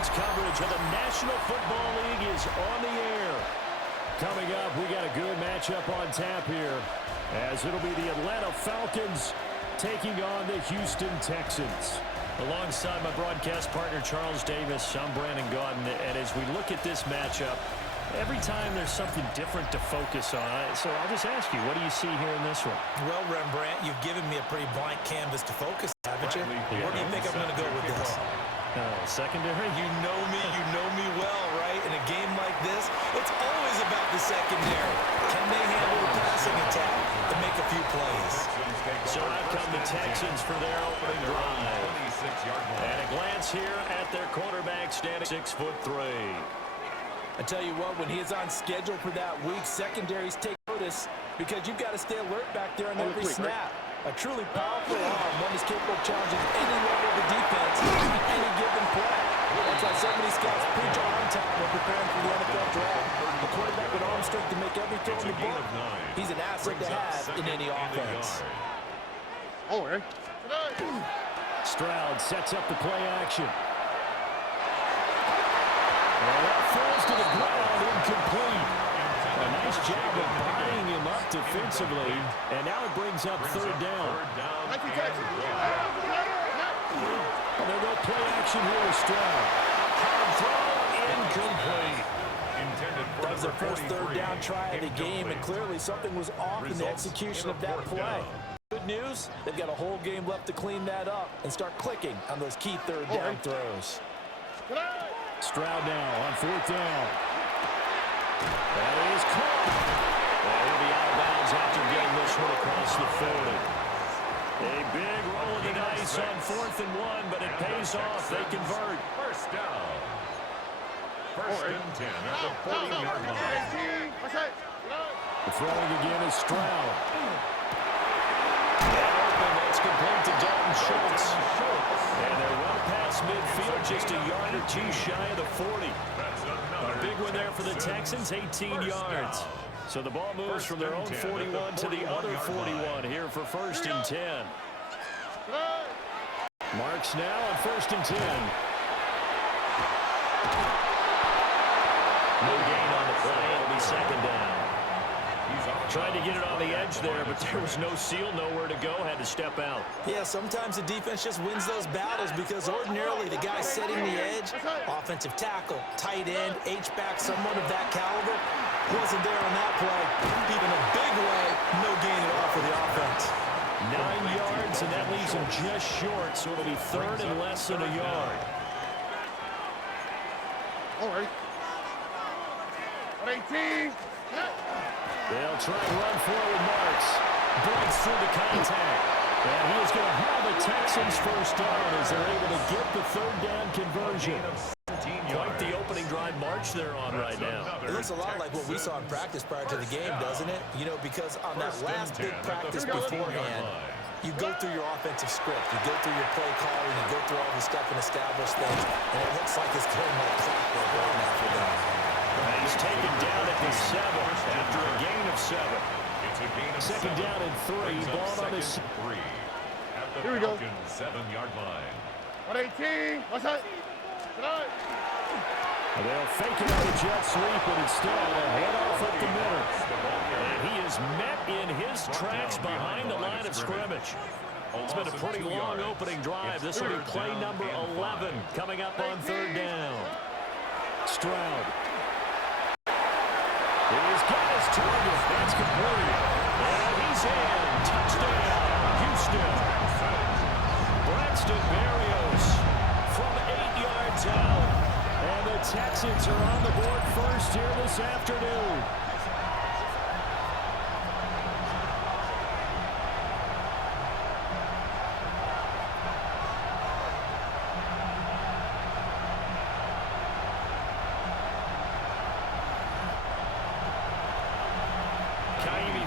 Sports coverage of the National Football League is on the air. Coming up, we got a good matchup on tap here, as it'll be the Atlanta Falcons taking on the Houston Texans. Alongside my broadcast partner, Charles Davis, I'm Brandon Gaudin, and as we look at this matchup, every time there's something different to focus on. So I'll just ask you, what do you see here in this one? Well, Rembrandt, you've given me a pretty blank canvas to focus, haven't you? Where do you think I'm going to go with this? Secondary? You know me well, right? In a game like this, it's always about the secondary. Can they handle the passing attack and make a few plays? So out come the Texans for their opening drive. And a glance here at their quarterback, standing 6'3". I tell you what, when he is on schedule for that week, secondaries take notice because you've got to stay alert back there on every snap. A truly powerful arm, one is capable of challenging any level of the defense on any given play. That's why so many scouts preach arm talent when preparing for the NFL draft. A quarterback with arm strength to make every throw in the book. He's an asset to have in any offense. Stroud sets up the play action. And that falls to the ground, incomplete. A nice job of bodying him up defensively, and now it brings up third down. And they'll go play action here with Stroud. Hard throw, incomplete. That was their first third down try of the game, and clearly something was off in the execution of that play. Good news, they've got a whole game left to clean that up and start clicking on those key third down throws. Stroud now on fourth down. That is caught. And he'll be out of bounds after getting this one across the 40. A big roll of the dice on 4th and 1, but it pays off. They convert. First down. First and 10 at the 40-yard line. The throwing again is Stroud. And open, that's complete to Dalton Schultz. And they're well past midfield, just a yard or two shy of the 40. A big one there for the Texans, 18 yards. So the ball moves from their own 41 to the other 41 here for 1st and 10. Marks now on 1st and 10. No gain on the play. It'll be 2nd down. Trying to get it on the edge there, but there was no seal, nowhere to go, had to step out. Yeah, sometimes the defense just wins those battles because ordinarily the guy setting the edge, offensive tackle, tight end, H-back, someone of that caliber, wasn't there on that play. Even a big way, no gain at all for the offense. 9 yards, and that leaves him just short, so it'll be 3rd and less than a yard. All right. 18. They'll try and run forward. Marks breaks through the contact. And he is going to have the Texans first down as they're able to get the 3rd down conversion. Quite the opening drive march they're on right now. It looks a lot like what we saw in practice prior to the game, doesn't it? You know, because on that last big practice beforehand, you go through your offensive script, you go through your play calling, you go through all the stuff and establish things, and it looks like it's going like clockwork right now for them. He's taken down at the 7 after a gain of 7. It's a gain of 2nd down and 3. Ball on his 3 at the Here we go. Falcons 7-yard line. 118. What's that? They'll fake it on a jet sweep, but instead a handoff up the middle. And he is met in his tracks behind the line of scrimmage. It's been a pretty long opening drive. This will be play number 11 coming up on 3rd down. Stroud. He's got his target. That's complete. And he's in. Touchdown, Houston. Braxton Berrios from 8 yards out. And the Texans are on the board first here this afternoon.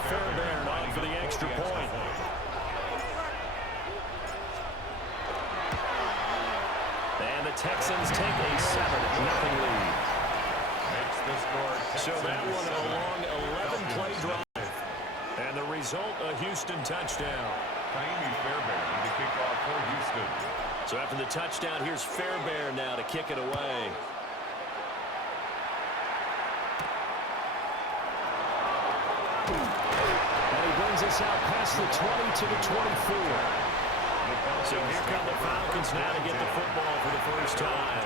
Fairbairn on for the extra point. And the Texans take a 7-0 lead. Makes the score. So that one a long 11-play drive. And the result, a Houston touchdown. Fairbairn to kick off for Houston. So after the touchdown, here's Fairbairn now to kick it away. And he brings us out past the 20 to the 24. So here come the Falcons now to get the football for the first time.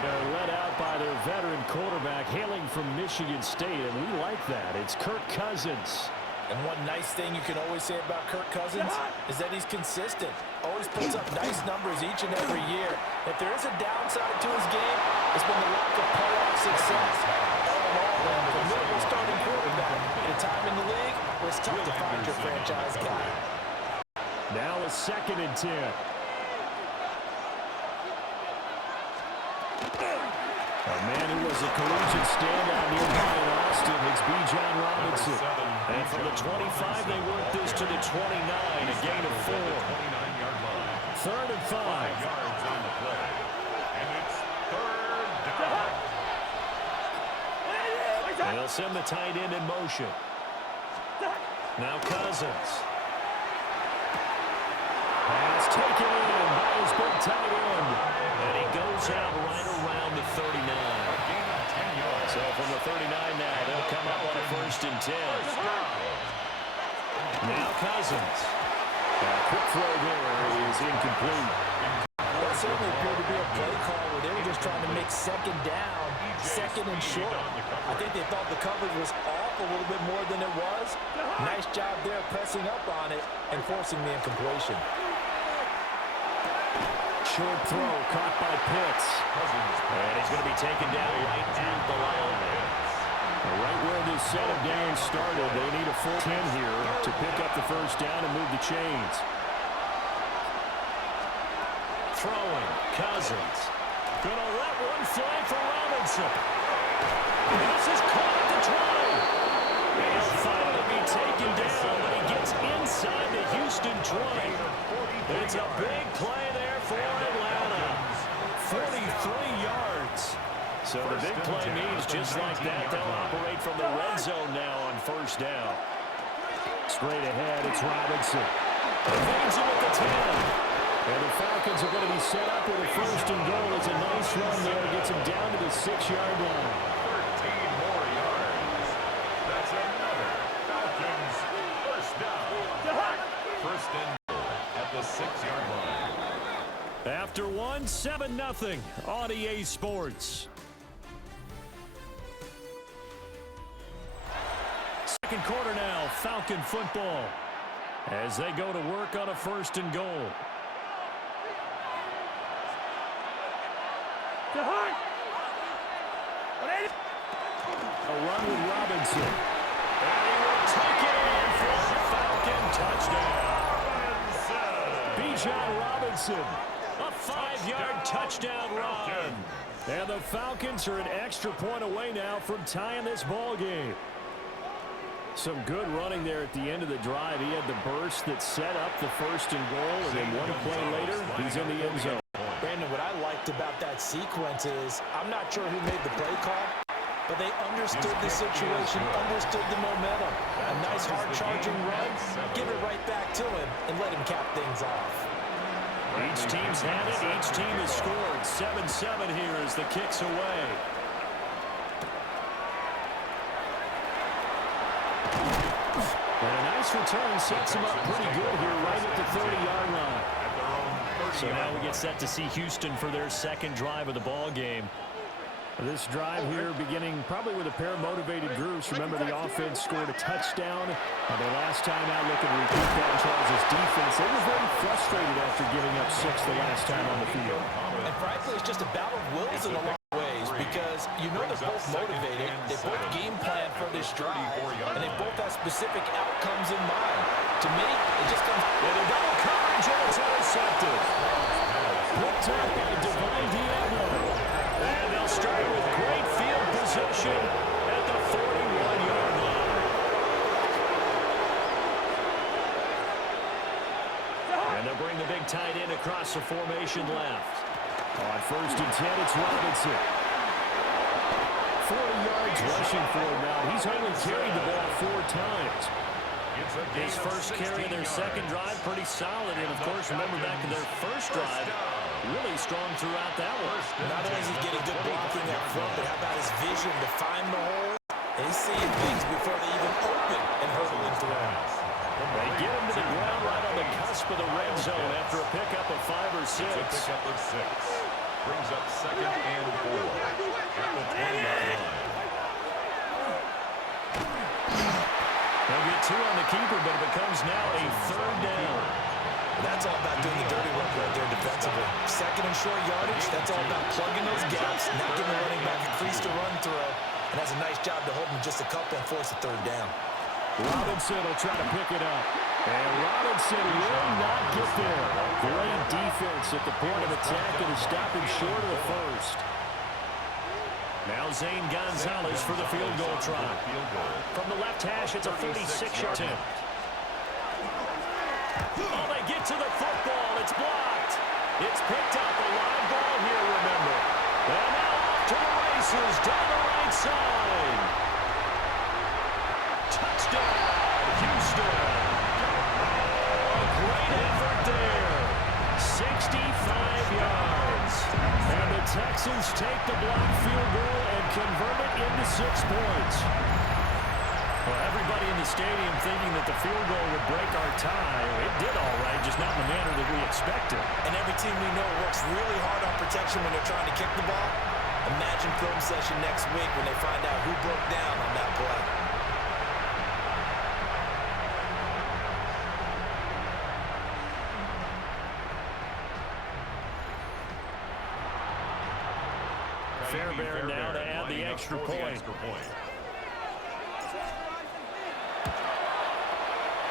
They're led out by their veteran quarterback hailing from Michigan State, and we like that. It's Kirk Cousins. And one nice thing you can always say about Kirk Cousins is that he's consistent. Always puts up nice numbers each and every year. If there is a downside to his game, it's been the lack of playoff success. All in all, a formidable starting quarterback at a time in the league where it's tough to find your franchise guy. Now a 2nd and 10. A man who was a collegiate standout nearby in Austin, it's Bijan Robinson. And from the 25, they work this to the 29, a gain of 4. 3rd and 5. Yards on the play. And it's 3rd down. And they'll send the tight end in motion. Now Cousins. Pass taken in by his big tight end. And he goes out right around the 39. So from the 39 now, they'll come up on a 1st and 10. Now Cousins. A quick throw there is incomplete. That certainly appeared to be a play call where they were just trying to make 2nd down, 2nd and short. I think they thought the coverage was off a little bit more than it was. Nice job there pressing up on it and forcing the incompletion. Short throw caught by Pitts. And he's going to be taken down right at the line. Right where this set of downs started, they need a full 10 here to pick up the 1st down and move the chains. Throwing, Cousins. Going to let one fly for Robinson. This is caught at the 20. And he'll finally be taken down, but he gets inside the Houston 20. It's a big play there for Atlanta. 43 yards. So the big play means just like that, they'll operate from the red zone now on 1st down. Straight ahead, it's Robinson. Evades him at the 10. And the Falcons are going to be set up with a 1st and goal. It's a nice run there. Gets him down to the 6-yard line. 13 more yards. That's another Falcons 1st down. 1st and goal at the 6-yard line. After 1, 7-0 on EA Sports. 2nd quarter now, Falcon football. As they go to work on a 1st and goal. A run with Robinson. And he will take it in for a Falcon touchdown. Bijan Robinson. A 5-yard touchdown run. And the Falcons are an extra point away now from tying this ball game. Some good running there at the end of the drive. He had the burst that set up the 1st and goal, and then one play later, he's in the end zone. Brandon, what I liked about that sequence is I'm not sure who made the play call, but they understood the situation, understood the momentum. A nice hard-charging run, give it right back to him, and let him cap things off. Each team's had it. Each team has scored. 7-7 here as the kick's away. And a nice return sets him up pretty good here right at the 30-yard line. So now we get set to see Houston for their 2nd drive of the ball game. This drive here beginning probably with a pair of motivated groups. Remember, the offense scored a touchdown. Their last time out looking to repeat that in Charles' defense. They were very frustrated after giving up 6 the last time on the field. And frankly, it's just a battle of wills in a lot of ways because you know they're both motivated. They both game plan for this drive, and they both have specific outcomes in mind. To me, it just comes with a double coverage, and it's intercepted. Picked up by Devine Diablo. And they'll start with great field position at the 41-yard line. And they'll bring the big tight end across the formation left. On 1st and 10, it's Robinson. 40 yards rushing for him now. He's only carried the ball 4 times. His first carry of their second drive, pretty solid. And, of course, remember back to their first drive, really strong throughout that one. Not only is he getting good blocking up front, but how about his vision to find the hole? And he's seeing things before they even open and hurdle into him. They get him to the ground right on the cusp of the red zone after a pickup of 5 or 6. Pickup of 6. Brings up 2nd and 4 at the 20-yard line. They'll get 2 on the keeper, but it becomes now a 3rd down. That's all about doing the dirty work right there defensively. 2nd and short yardage, that's all about plugging those gaps, not giving the running back a crease to run through, and has a nice job to hold him just a couple and force a 3rd down. Robinson will try to pick it up. And Robinson will not get there. Great defense at the point of attack and is stopping short of the first. Now Zane Gonzalez for the field goal try. From the left hash, it's a 46-yard attempt. Oh, they get to the football. It's blocked. It's picked up. A live ball here, remember. And now off to the races down the right side. Touchdown, Houston. A great effort there. 65 yards. And the Texans take the blocked field goal and convert it into 6 points. Well, everybody in the stadium thinking that the field goal would break our tie. It did all right, just not in the manner that we expected. And every team we know works really hard on protection when they're trying to kick the ball. Imagine film session next week when they find out who broke down on that play. Fairbairn now to add the extra point.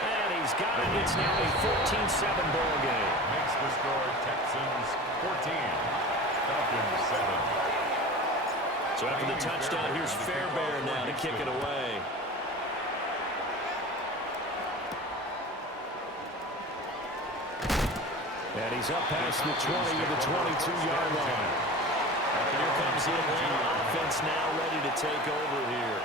And he's got it. It's now a 14-7 ball game. Makes the score Texans 14, Falcons 7. So after the touchdown, here's Fairbairn now to kick it away. And he's up past the 20 to the 22-yard line. Here comes the Atlanta offense now ready to take over here.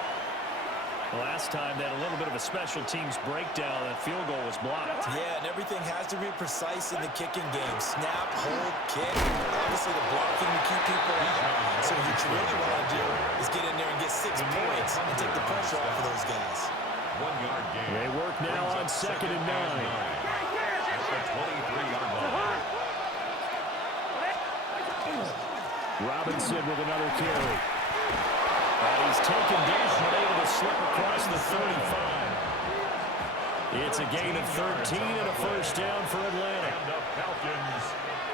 Last time they had a little bit of a special teams breakdown. That field goal was blocked. Yeah, and everything has to be precise in the kicking game. Snap, hold, kick. Obviously the blocking to keep people out. So what you really want to do is get in there and get 6 points and take the pressure off of those guys. 1-yard gain. They work now on 2nd and 9. At the 23-yard line. Robinson with another carry. And he's taken down and able to slip across the 35. It's a gain of 13 and a first down for Atlanta. And the Falcons,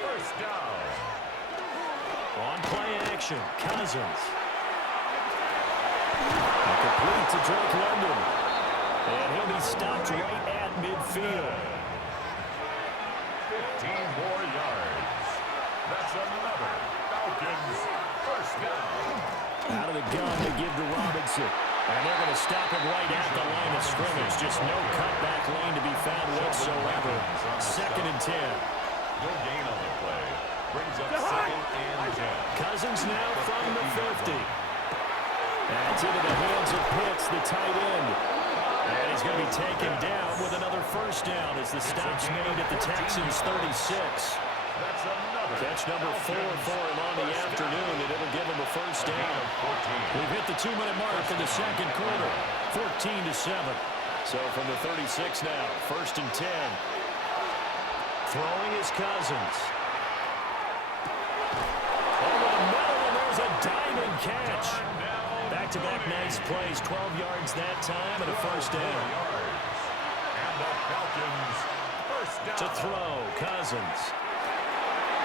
first down. On play action, Cousins. And complete to Drake London. And he'll be stopped right at midfield. 15 more yards. That's another Falcons first down. Out of the gun to give to Robinson. And they're going to stop him right at the line of scrimmage. Just no cutback lane to be found whatsoever. 2nd and 10. No gain on the play. Brings up 2nd and 10. Cousins now from the 50. And it's into the hands of Pitts, the tight end. And he's going to be taken down with another first down as the stop's made at the Texans' 36. That's another Catch number 4 for him on the afternoon, and it'll give him a first down. 14. We've hit the 2-minute mark in the second quarter, 14-7. So from the 36 now, 1st and 10. Throwing is Cousins. Over the middle, and there's a diamond catch. Back-to-back nice plays, 12 yards that time, and a first down. And the Falcons first down. To throw, Cousins.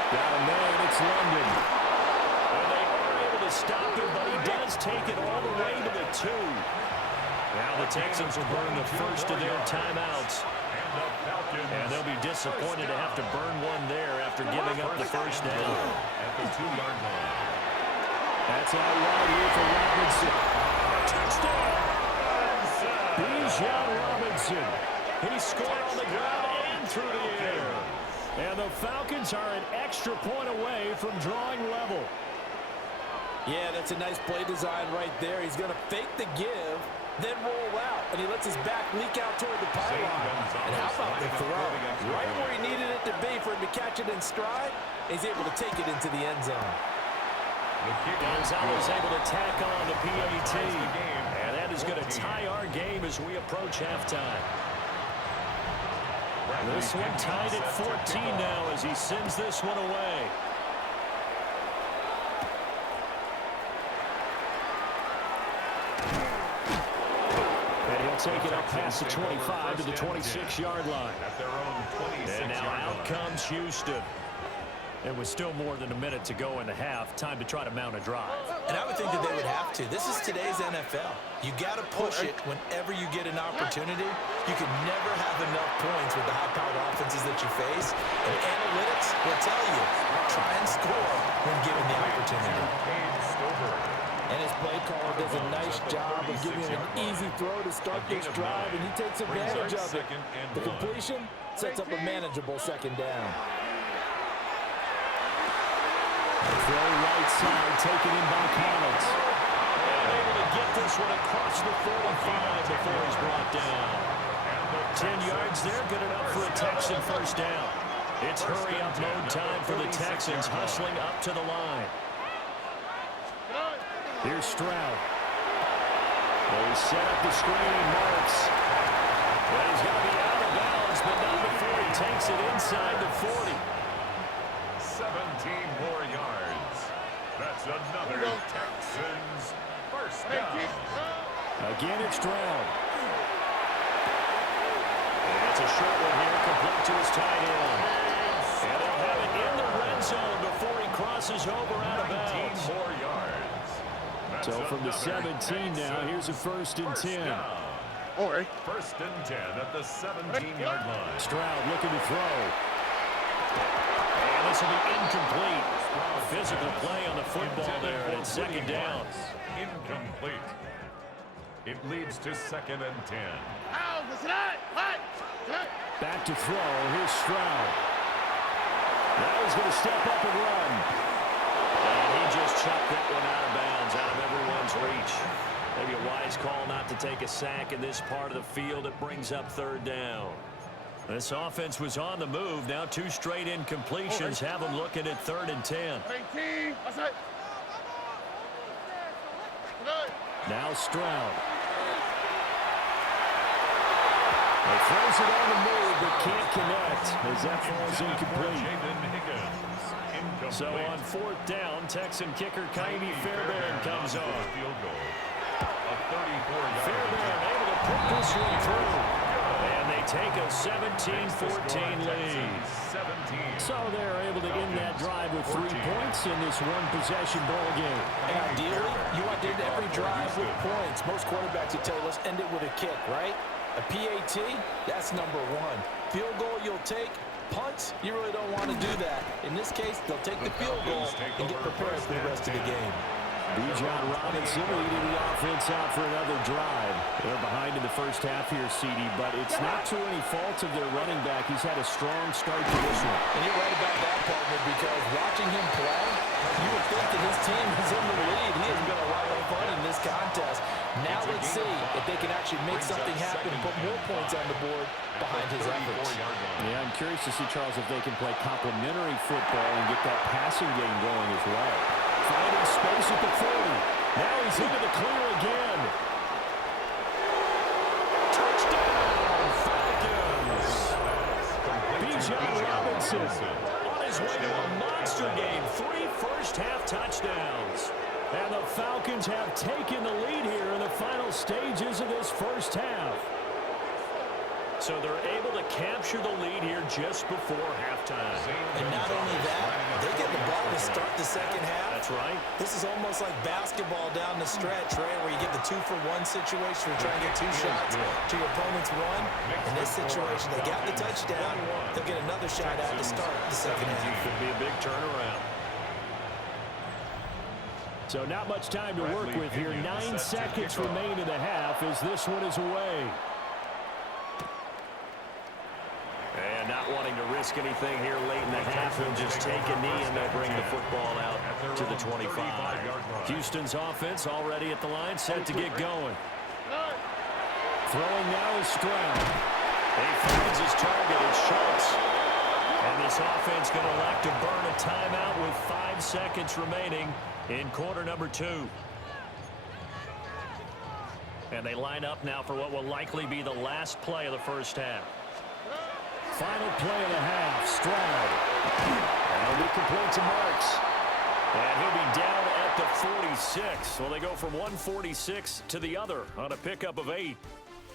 Got him there, and it's London. And they are able to stop him, but he does take it all the way to the 2. Now the Texans will burn the first of their timeouts. And they'll be disappointed to have to burn one there after giving up the first down. At the 2-yard line. That's out wide here for Robinson. Touchdown! Bijan Robinson. He scored on the ground and through the air. And the Falcons are an extra point away from drawing level. Yeah, that's a nice play design right there. He's going to fake the give, then roll out, and he lets his back leak out toward the pylon. And how about the throw? Right where he needed it to be for him to catch it in stride, he's able to take it into the end zone. Gonzalez able to tack on the PAT. And that is going to tie our game as we approach halftime. This one tied at 14 now as he sends this one away. And he'll take it up past the 25 to the 26-yard line. And now out comes Houston. And with still more than a minute to go in the half, time to try to mount a drive. And I would think that they would have to. This is today's NFL. You got to push it whenever you get an opportunity. You can never have enough points with the high-powered offenses that you face. And analytics will tell you, try and score when given the opportunity. And his play caller does a nice job of giving him an easy throw to start this drive, and he takes advantage of it. The completion sets up a manageable second down. Throw right side, taken in by Collins. And able to get this one across the 45 before he's brought down. 10 yards there, good enough for a Texan first down. It's hurry-up mode time for the Texans, hustling up to the line. Here's Stroud. They set up the screen, Marks. And he's going to be out of bounds, but not before he takes it inside the 40. 17 more yards. That's another Texans first down. Again, it's Stroud. And it's a short one here, complete to his tight end. And they'll have it in the red zone before he crosses over out of bounds. 19 more yards. So from the 17 now, here's a 1st and 10. All right. 1st and 10 at the 17-yard line. Stroud looking to throw. And this will be incomplete. Physical play on the football there, and it's 2nd down. Incomplete. It leads to 2nd and 10. Back to throw. Here's Stroud. Now he's going to step up and run. And he just chucked that one out of bounds, out of everyone's reach. Maybe a wise call not to take a sack in this part of the field. It brings up 3rd down. This offense was on the move. Now 2 straight incompletions have them looking at 3rd and 10. Now Stroud. He throws it on the move, but can't connect as that falls incomplete. So on 4th down, Texan kicker Kaimi Fairbairn comes on. Fairbairn able to put this one through. And they take a 17-14 lead. So they're able to end that drive with 3 points in this one-possession ball game. Ideally, you want to end every drive with points. Most quarterbacks would tell you, let's end it with a kick, right? A PAT, that's number 1. Field goal you'll take. Punts, you really don't want to do that. In this case, they'll take the field goal and get prepared for the rest of the game. Bijan Robinson leading the offense out for another drive. They're behind in the first half here, CD, but it's not to any fault of their running back. He's had a strong start to this one. And you're right about that, partner, because watching him play, you would think that his team is in the lead. He has been a lot of fun in this contest. Now let's see if they can actually make something happen and put more points on the board behind his efforts. Yeah, I'm curious to see, Charles, if they can play complementary football and get that passing game going as well. Finding space at the 40. Now he's into the clear again. Touchdown, Falcons. Bijan Robinson on his way to a monster game. 3 first-half touchdowns. And the Falcons have taken the lead here in the final stages of this first half. So they're able to capture the lead here just before halftime. And not only that, they get the ball to start the second half. That's right. This is almost like basketball down the stretch, right, where you get the 2-for-1 situation. You're trying to get 2 shots to your opponent's 1. In this situation, they got the touchdown. They'll get another shot out to start the second half. Could be a big turnaround. So not much time to work with here. 9 seconds remain in the half as this one is away. And not wanting to risk anything here late in the half, they'll just take a knee and they'll bring the football out to the 25. Houston's offense already at the line, set to get going. Throwing now is Stroud. He finds his target. It's Schultz. And this offense going to elect to burn a timeout with 5 seconds remaining in quarter number 2. And they line up now for what will likely be the last play of the first half. Final play of the half. Stroud. And he'll be complete to Marks. And he'll be down at the 46. Well, they go from 146 to the other on a pickup of 8.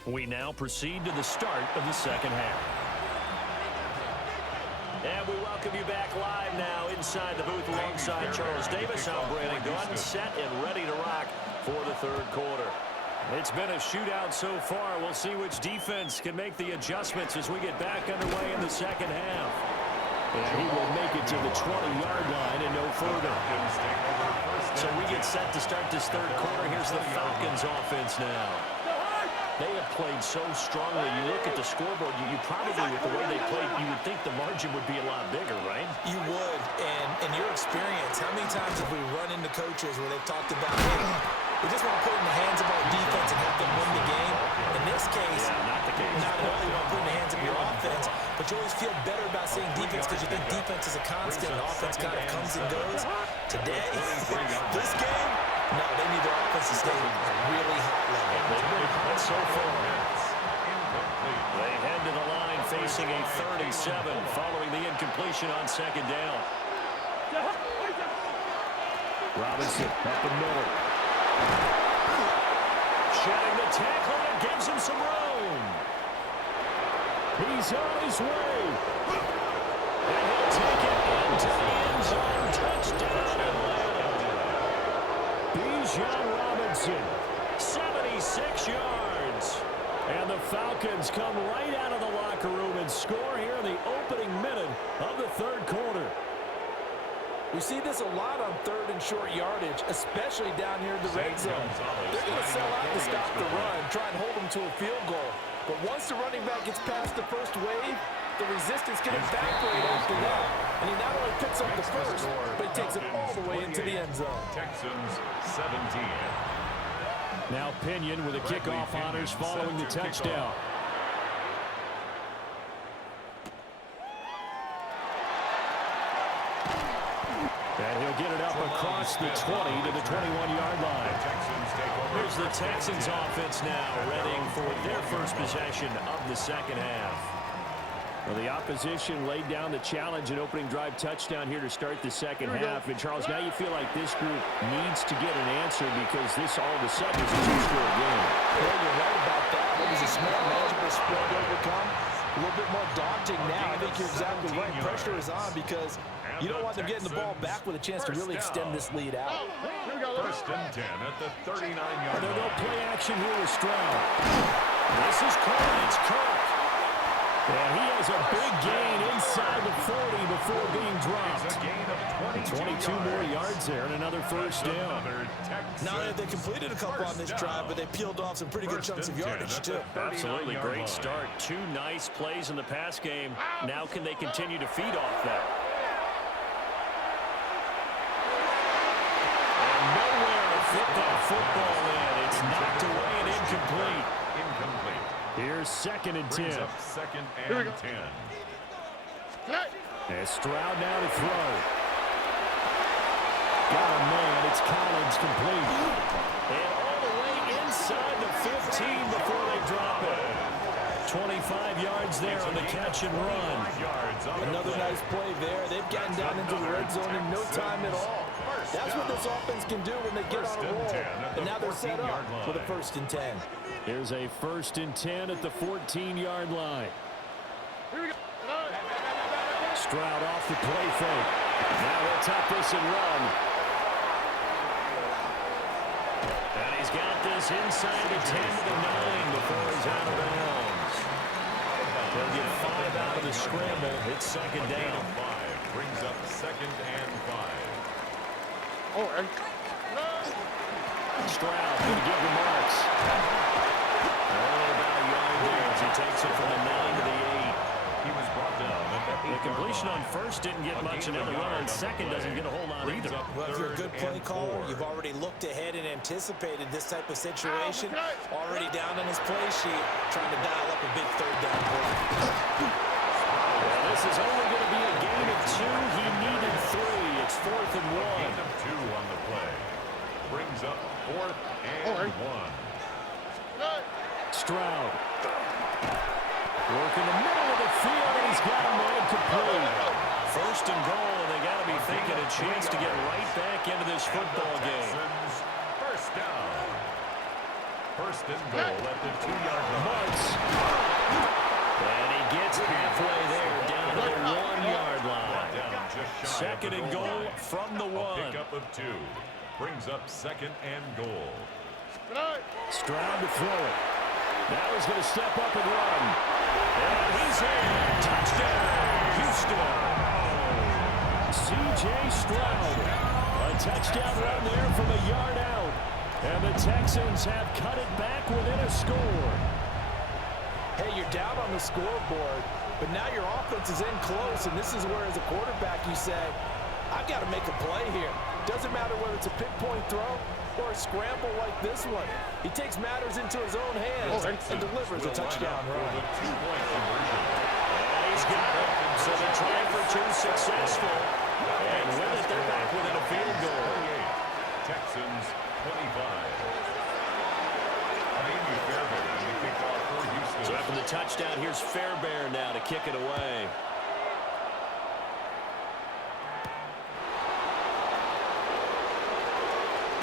We now proceed to the start of the second half. And we welcome you back live now inside the booth alongside Charles Davis. I'm Brandon Gaudin, set and ready to rock for the third quarter. It's been a shootout so far. We'll see which defense can make the adjustments as we get back underway in the second half. And he will make it to the 20-yard line and no further. So we get set to start this third quarter. Here's the Falcons offense now. They have played so strongly. You look at the scoreboard, you probably, with the way they played, you would think the margin would be a lot bigger, right? You would. And in your experience, how many times have we run into coaches where they've talked about, hey, we just want to put it in the hands of our defense and help them win the game? In this case, not the case. Not only want to put it in the hands of your offense, but you always feel better about saying defense because you think defense is a constant and offense kind of comes and goes. Today, this game, no, they need their offense to stay really hot level. They've been hot so far. They head to the line facing a 37 following the incompletion on second down. Robinson up the middle. Shedding the tackle and gives him some room. He's on his way. And he'll take it into the end zone. Touchdown Atlanta. Bijan Robinson, 76 yards. And the Falcons come right out of the locker room and score here in the opening minute of the third quarter. We see this a lot on third and short yardage, especially down here in the red zone. They're going to sell out to stop the run, try and hold them to a field goal. But once the running back gets past the first wave, the resistance can evaporate after that. And he not only picks up the first, but he takes it all the way into the end zone. Texans 17. Now Pinion with a kickoff honors following the touchdown. And he'll get it up across the 20 to the 21-yard line. Here's the Texans offense now, readying for their first possession of the second half. Well, the opposition laid down the challenge and opening drive touchdown here to start the second half. And, Charles, now you feel like this group needs to get an answer because this all of a sudden is a two-score game. Well, you're right about that. It was a small, manageable spread to overcome. A little bit more daunting now. I think you're exactly right. Pressure is on because you don't want them getting the ball back with a chance to really extend this lead out. First and 10 at the 39-yard There'll line. go play action here with Stroud. This is Cohen. It's Kirk. And he has a big gain inside the 40 before being dropped. It's a gain of 22 more yards there and another first down. Now they completed a couple on this drive, but they peeled off some pretty good chunks of yardage, too. Absolutely great start. 2 nice plays in the pass game. Now can they continue to feed off that? And nowhere to fit that football in. It's knocked away and incomplete. Here's second and 10. Second and 10. And Stroud now to throw. Got a man. It's Collins complete. And all the way inside the 15 before they drop it. 25 yards there on the catch and run. Another nice play there. They've gotten down into the red zone in no time at all. That's what this offense can do when they get on a roll. And now they're set up with a first and 10. Here's a first and 10 at the 14-yard line. Stroud off the play fake. Now they'll tuck this and run. And he's got this inside the 10 to the 9 before he's out of bounds. They'll get 5 out of the scramble. It's second down. 5 brings up second and 5. Oh, and Stroud going to give the Marks. Only about a yard there as he takes it from the 9 to the 8. He was brought down at the completion on first didn't get much, and now the run on second doesn't get a whole lot either. Well, if you're a good play caller, you've already looked ahead and anticipated this type of situation. Already down on his play sheet, trying to dial up a big third down play. Well, this is only going to be a gain of 2. He needed 3. It's 4th and 1. Gain of 2 on the play. Brings up 4th and 1. Stroud. Working the middle of the field, and he's got a man complete. First and goal, and they got to be thinking a chance to get right back into this football game. First down. First and goal at the 2-yard line. Months. And he gets halfway there, down to the 1-yard line. Second and goal from the 1. Pickup of 2. Brings up second and goal. Stroud to throw it. Now he's going to step up and run. And he's in. Touchdown, Houston. C.J. Stroud. A touchdown run there from a yard out. And the Texans have cut it back within a score. Hey, you're down on the scoreboard, but now your offense is in close, and this is where, as a quarterback, you say, I've got to make a play here. Doesn't matter whether it's a pinpoint throw or a scramble like this one. He takes matters into his own hands and delivers a touchdown run. And he's got it. So the try for 2 successful. And with it, they're back within a field goal. Texans 25. So after the touchdown, here's Fairbairn now to kick it away.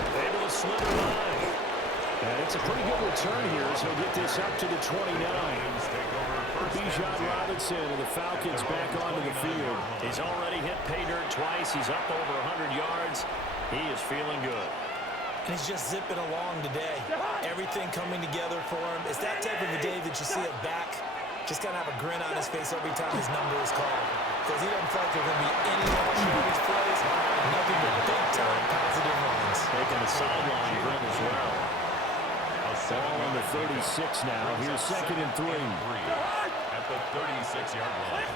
Able to slither line. And it's a pretty good return here as he'll get this up to the 29. Bijan Robinson and the Falcons back onto the field. He's already hit pay dirt twice. He's up over 100 yards. He is feeling good. And he's just zipping along today. Everything coming together for him. It's that type of a day that you see a back just kind of have a grin on his face every time his number is called. Because he doesn't feel like there's going to be any loss on these plays. Nothing but big-time positive runs. Taking the sideline grin as well. Ball on the 36 now. Here's second and 3. At the 36-yard line.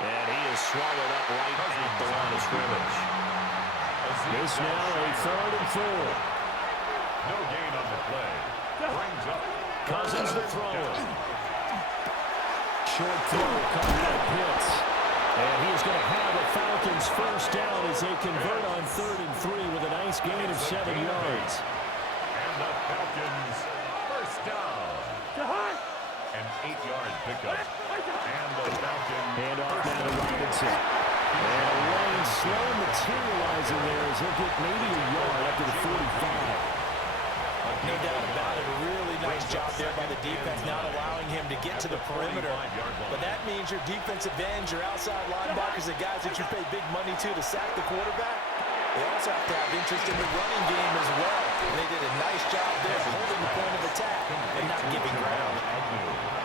And he is swallowed up right at the line of scrimmage. This now a 3rd and 4. No gain on the play. Brings up Cousins the thrower. Short throw coming out of Pitts. And he's going to have a Falcons first down as they convert on 3rd and 3 with a nice gain of 7 yards. And the Falcons first down. An 8-yard pickup. And the Falcons hand off now to Robinson. And a lane slow materializing there as he'll get maybe a yard up to the 45. No doubt about it. A really nice job there by the defense, not allowing him to get to the perimeter. But that means your defensive ends, your outside linebackers, the guys that you pay big money to sack the quarterback, they also have to have interest in the running game as well. And they did a nice job there holding the point of attack and not giving ground.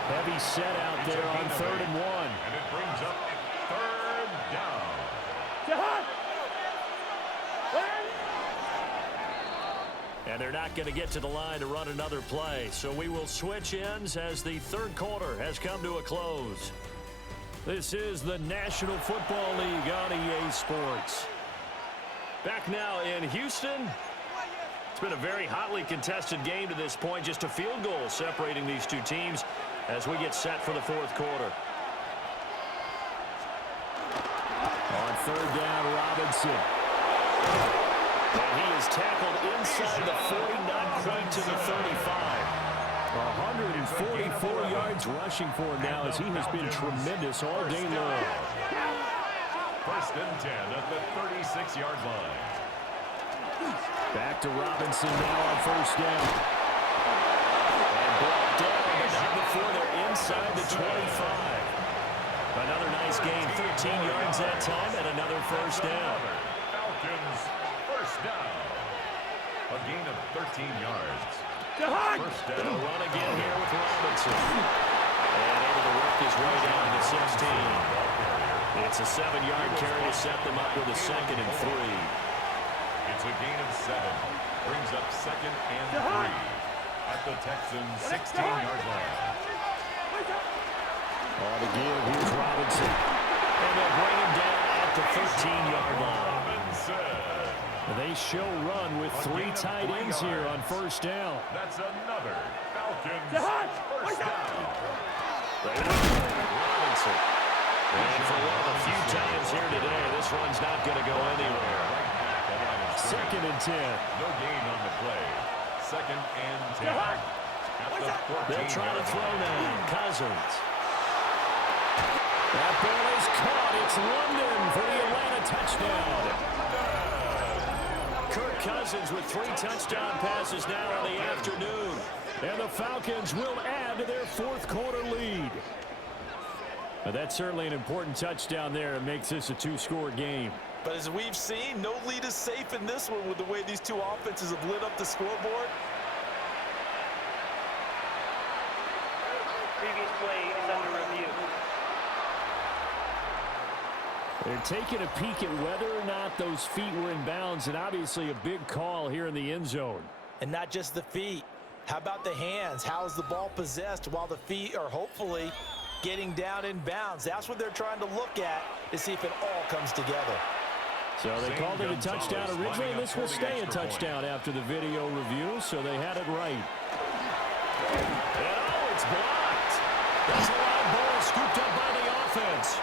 Heavy set out there on 3rd and 1. And it brings up 3rd down. And they're not going to get to the line to run another play. So we will switch ends as the 3rd quarter has come to a close. This is the National Football League on EA Sports. Back now in Houston. It's been a very hotly contested game to this point. Just a field goal separating these two teams as we get set for the 4th quarter. On 3rd down, Robinson. And he is tackled inside the 40, not quite to the 35. 144 yards rushing for him now as he has been tremendous all day long. First and 10 at the 36-yard line. Back to Robinson now on 1st down. And brought down, but not before they're inside the 25. Another nice gain, 13 yards that time, and another 1st down. Falcons first down. A gain of 13 yards. First down. A run again here with Robinson. And able to work his way down to 16. It's a 7-yard carry to set them up with a 2nd and 3. It's a gain of 7. Brings up 2nd and 3 at the Texans' 16-yard line. On the give, here's Robinson. And they'll bring him down at the 13-yard line. They show run with 3 tight ends here on first down. That's another Falcons first down. Robinson. And for one of the few times here today, this one's not going to go anywhere. 2nd and 10. No gain on the play. 2nd and 10. At the 14. They'll try to throw now. Cousins. That ball is caught. It's London for the Atlanta touchdown. Kirk Cousins with 3 touchdown passes now in the afternoon. And the Falcons will add to their 4th quarter lead. But that's certainly an important touchdown there. It makes this a 2-score game. But as we've seen, no lead is safe in this one with the way these 2 offenses have lit up the scoreboard. Previous play is under review. They're taking a peek at whether or not those feet were in bounds, and obviously a big call here in the end zone. And not just the feet. How about the hands? How is the ball possessed while the feet are hopefully getting down in bounds? That's what they're trying to look at to see if it all comes together. So they called it a touchdown originally, and this will stay a touchdown after the video review, so they had it right. And oh, it's blocked. That's a loud ball scooped up by the offense.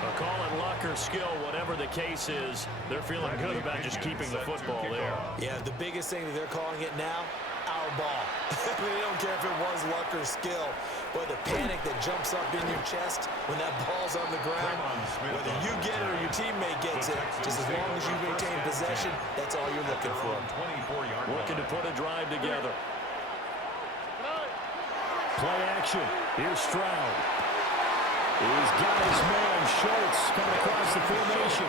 But call it luck or skill, whatever the case is, they're feeling good about just keeping the football there. Yeah, the biggest thing that they're calling it now, our ball. They don't care if it was luck or skill. But the panic that jumps up in your chest when that ball's on the ground, whether you get it or your teammate gets it, just as long as you maintain possession, that's all you're looking for. Looking to put a drive together. Play action. Here's Stroud. He's got his man, Schultz, coming across the formation.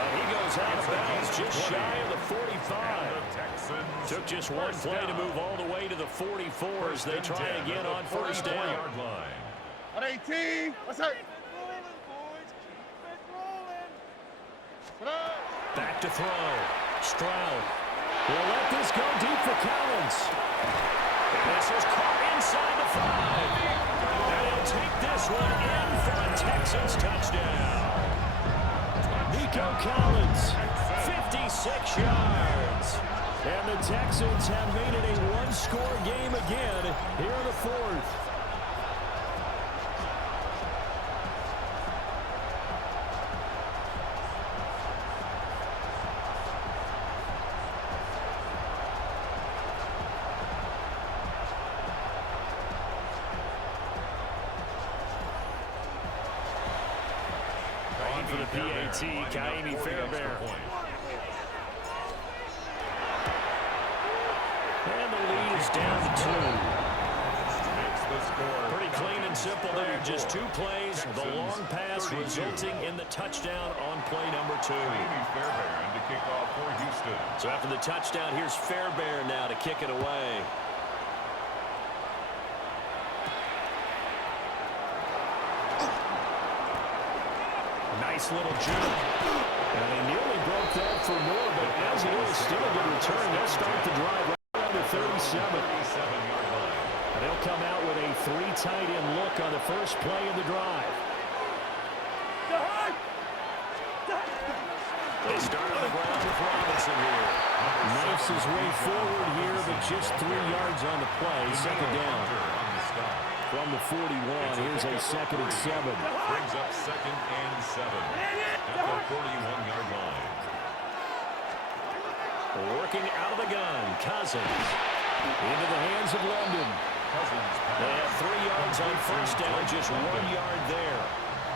And he goes out of bounds just shy of the 45. Took just one play to move all the way to the 44 as they try again on first down. 118. What's up? Back to throw. Stroud will let this go deep for Collins. And this is caught inside the 5. And he'll take this one in for a Texans touchdown. Nico Collins, 56 yards. And the Texans have made it a 1-score game again here in the 4th. For the PAT, Kaimi Fairbairn. And the lead is down to 2. Pretty clean and simple there. Just 2 plays. The long pass resulting in the touchdown on play number 2. Fairbairn to kick off for Houston. So after the touchdown, here's Fairbairn now to kick it away. Nice little juke. And he nearly broke that for more, but as it is, still a good return. They'll start the drive right around the 37. And they'll come out with a 3 tight end look on the first play of the drive. They start on the ground with Robinson here. Knifes his way forward here, but just 3 yards on the play. 2nd down. From the 41, here's a 2nd and 7. Brings up 2nd and 7 at the 41-yard line. Working out of the gun, Cousins. Into the hands of London. They have 3 yards on first down, just 1 yard there.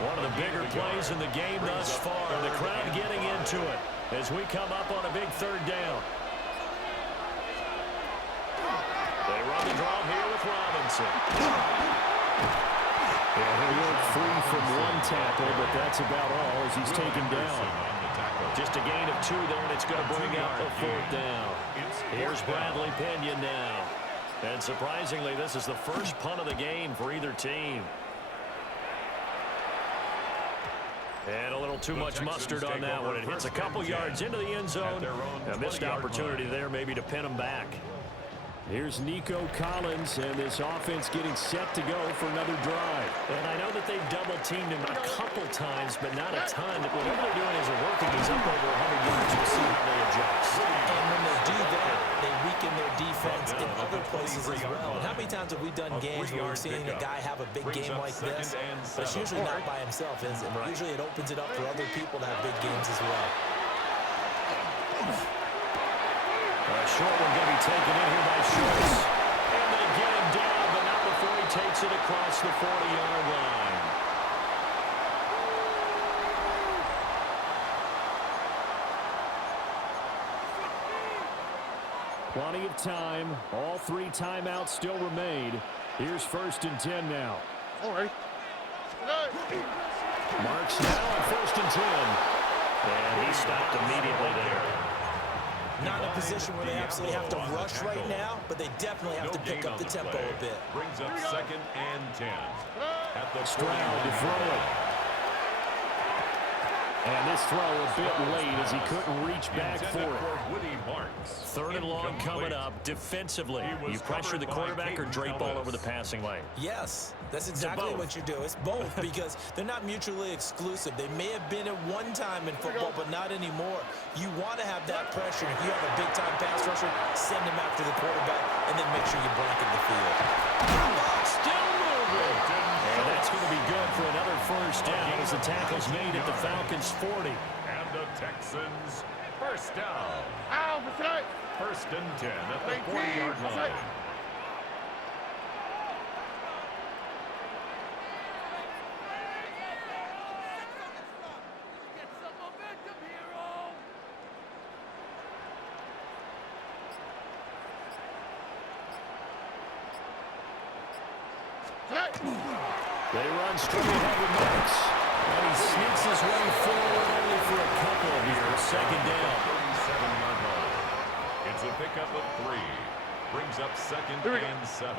One of the bigger plays in the game thus far. The crowd getting into it as we come up on a big 3rd down. They run the draw here with Robinson. Yeah, he'll work free from 1 tackle, but that's about all as he's taken down. Just a gain of 2 there, and it's going to bring out the 4th down. Here's Bradley Pinion now. And surprisingly, this is the first punt of the game for either team. And a little too much mustard on that one. It hits a couple yards into the end zone. A missed opportunity there maybe to pin him back. Here's Nico Collins, and this offense getting set to go for another drive. And I know that they've double-teamed him a couple times, but not a ton. Whatever they're doing isn't working. He's up over 100 yards. We'll see how they adjust. And when they do that, they weaken their defense in other places as well. And how many times have we done games where we're seeing a guy have a big game like this? But it's usually not by himself, is it? Usually it opens it up for other people to have big games as well. A short one going to be taken in here by Schultz. And they get him down, but not before he takes it across the 40-yard line. Plenty of time. All 3 timeouts still remain. Here's 1st and 10 now. All right. Marks now on 1st and 10. And he stopped immediately there. Not in a position where they absolutely have to rush right now, but they definitely have to pick up the tempo a bit. Brings up 2nd and 10. At the Stroud to throw it. And this throw a bit late as he couldn't reach back for it. 3rd and long coming up. Defensively, you pressure the quarterback or drape all over the passing lane? Yes, that's exactly what you do. It's both because they're not mutually exclusive. They may have been at one time in football, but not anymore. You want to have that pressure. If you have a big-time pass rusher, send him after the quarterback, and then make sure you blanket the field. Still moving. And that's going to be good for another 1st down as the tackle's made at the Falcons' 40. And the Texans, 1st down. Ow, for tonight. 1st and 10 at the 40-yard line. They run straight ahead with Marks. And he sneaks his way forward only for a couple of years. 2nd down. 37-yard line. It's a pickup of 3. Brings up 2nd and 7.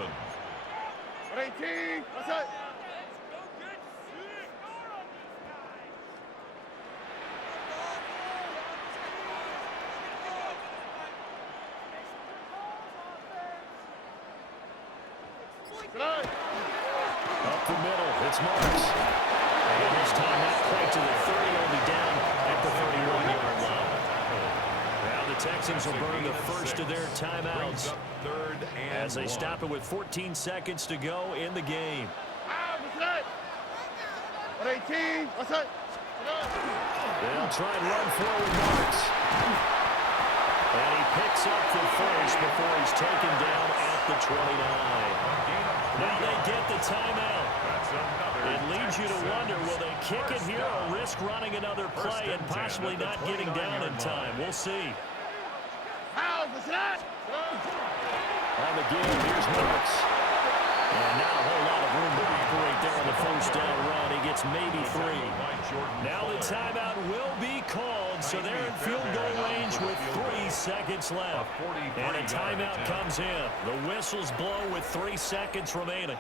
18. What's that? Up the middle, it's Marks. And this time not quite to the 30, only down at the 31-yard line. Now the Texans will burn the first of their timeouts 3rd and as they stop it with 14 seconds to go in the game. Ow, what's that? 18. What's that? They'll try and run forward Marks. And he picks up the first before he's taken down at the 29. Now they get the timeout. It leads you to wonder, will they kick it here or risk running another play and possibly not getting down in time? We'll see. Ow, what's that? On the give, here's Marks. And not a whole lot of room to operate there on the 1st down run. He gets maybe 3. Now the timeout will be called, so they're in field goal range with 3 seconds left. And a timeout comes in. The whistles blow with 3 seconds remaining.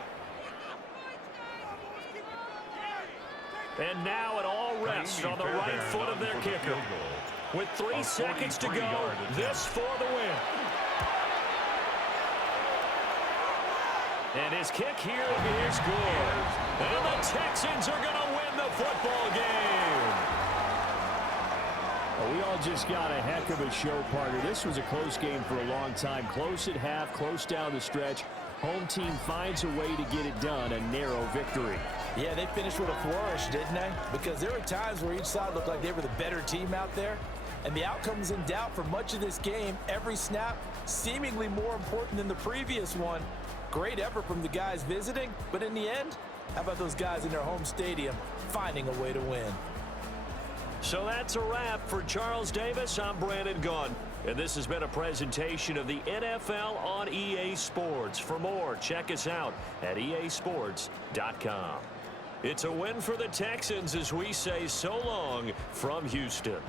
And now it all rests on the right foot of their kicker. With 3 seconds to go, this for the win. And his kick here is good. And the Texans are going to win the football game. Well, we all just got a heck of a show, partner. This was a close game for a long time. Close at half, close down the stretch. Home team finds a way to get it done, a narrow victory. Yeah, they finished with a flourish, didn't they? Because there were times where each side looked like they were the better team out there. And the outcome was in doubt for much of this game. Every snap seemingly more important than the previous one. Great effort from the guys visiting, but in the end, how about those guys in their home stadium finding a way to win? So that's a wrap for Charles Davis. I'm Brandon Gunn. And this has been a presentation of the NFL on EA Sports. For more, check us out at easports.com. It's a win for the Texans as we say so long from Houston.